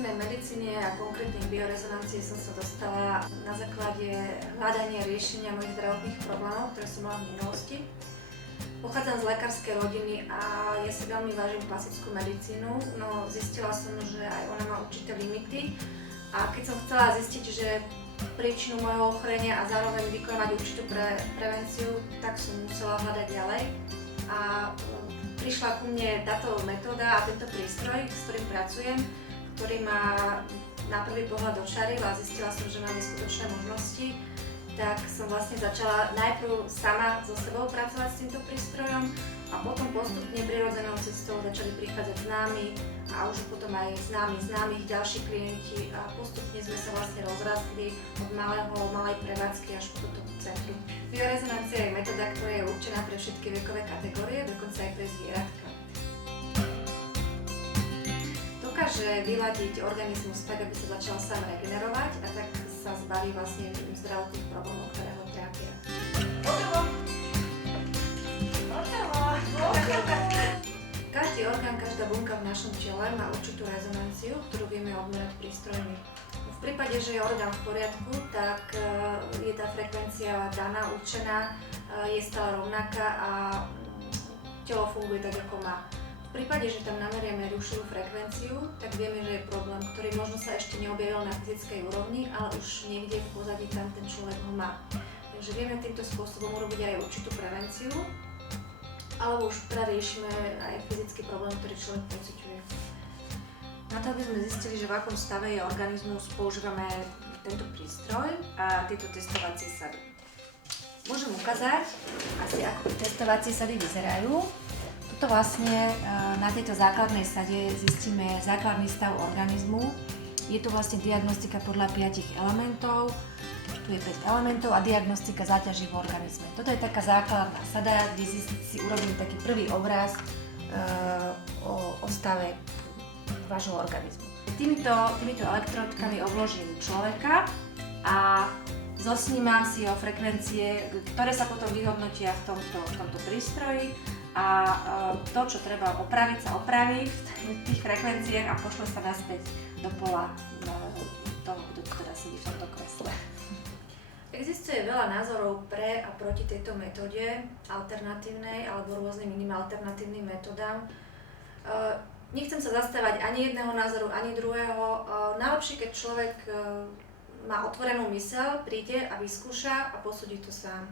alternatívnej medicíne a konkrétne biorezonancii som sa dostala na základe hľadania riešenia mojich zdravotných problémov, ktoré som mala v minulosti. Pochádzam z lekárskej rodiny a ja si veľmi vážim klasickú medicínu, no zistila som, že aj ona má určité limity a keď som chcela zistiť, že príčinu mojho ochorenia a zároveň vykonávať určitú prevenciu, tak som musela hľadať ďalej a prišla ku mne táto metóda a tento prístroj, s ktorým pracujem, ktorý ma na prvý pohľad očaril a zistila som, že má neskutočné možnosti, tak som vlastne začala najprv sama so sebou pracovať s týmto prístrojom a potom postupne prirodzenou cestou začali prichádzať známi a už potom aj známych ďalší klienti a postupne sme sa vlastne rozrastli od malej prevádzky až po toto centrum. Biorezonancia je metóda, ktorá je určená pre všetky vekové kategórie, dokonca aj pre zvieratka. Dokáže vyladiť organizmus tak, aby sa začal sám regenerovať a tak sa zbaví vlastne zdravotných problémov, ktoré ho trápia. Každý orgán, každá bunka v našom tele má určitú rezonanciu, ktorú vieme odmerať prístrojmi. V prípade, že je orgán v poriadku, tak je tá frekvencia daná, určená, je stále rovnaká a telo funguje tak, ako má. V prípade, že tam nameriame rušivú frekvenciu, tak vieme, že je problém, ktorý možno sa ešte neobjavil na fyzickej úrovni, ale už niekde v pozadí tam ten človek ho má. Takže vieme týmto spôsobom urobiť aj určitú prevenciu, alebo už riešime aj fyzický problém, ktorý človek pociťuje. Na to, aby sme zistili, že v akom stave je organizmus, používame tento prístroj a tieto testovacie sady. Môžem ukázať asi, ako testovacie sady vyzerajú. Tuto vlastne na tejto základnej sade zistíme základný stav organizmu. Je to vlastne diagnostika podľa 5 elementov. Tu je 5 elementov a diagnostika záťaží v organizme. Toto je taká základná sada, kde si urobím taký prvý obraz o stave vášho organizmu. Týmito elektródkami obložím človeka a zosnímam si jeho frekvencie, ktoré sa potom vyhodnotia v tomto prístroji a to, čo treba opraviť, sa opraví v tých frekvenciách a pošle sa naspäť do pola toho, kto teda sedí v tomto kresle. Existuje veľa názorov pre a proti tejto metóde alternatívnej alebo rôznym iným alternatívnym metódám. Nechcem sa zastávať ani jedného názoru, ani druhého. Najlepšie, keď človek má otvorenú myseľ, príde a vyskúša a posúdi to sám.